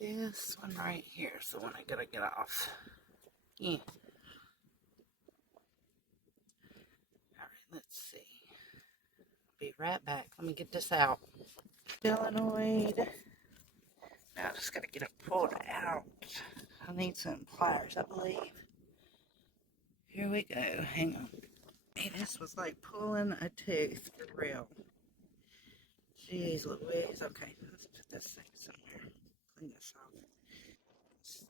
This one right here is the one I gotta get off. Yeah. Alright, let's see. Be right back. Let me get this out. Solenoid. Now I just gotta get it pulled out. I need some pliers, I believe. Here we go. Hang on. Hey, this was like pulling a tooth for real. Jeez Louise. Okay, let's put this thing somewhere. Clean this off. It's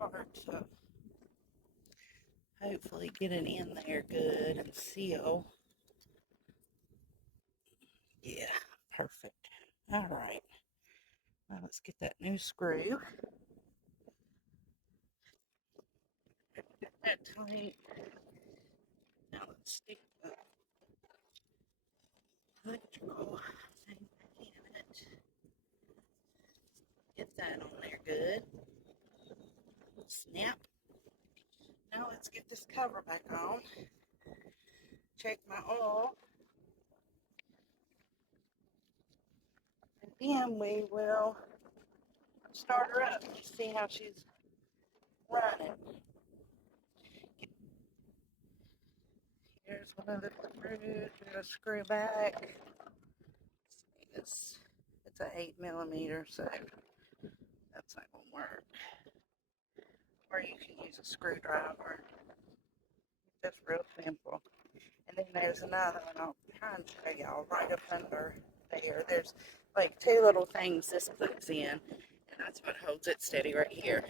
hard to hopefully get it in there good and seal. Yeah, perfect. All right. Now let's get that new screw. Get that tight. Now let's stick the electrical thing in it. Get that on there good. Snap. Now let's get this cover back on. Check my oil. And then we will start her up. See how she's running. Here's one of the screws. We're going to screw back. It's an 8mm, so that's not going to work. Or you can use a screwdriver. Just real simple. And then there's another one I'll try and show y'all right up under there. There's like two little things this puts in, and that's what holds it steady right here.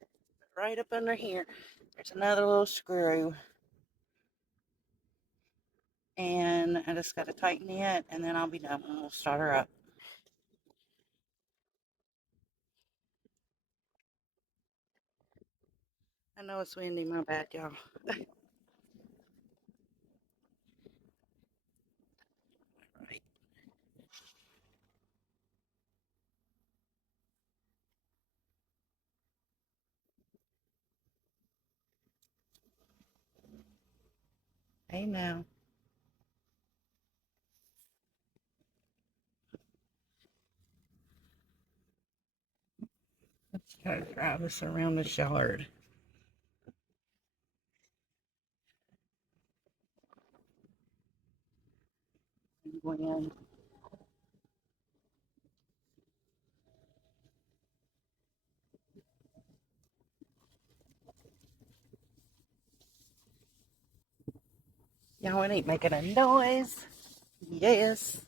But right up under here, there's another little screw. And I just got to tighten it, and then I'll be done and we'll start her up. I know it's windy, my bad, y'all. Right. Hey now. Let's try to drive this around the yard. Wind. Y'all, it ain't making a noise. Yes.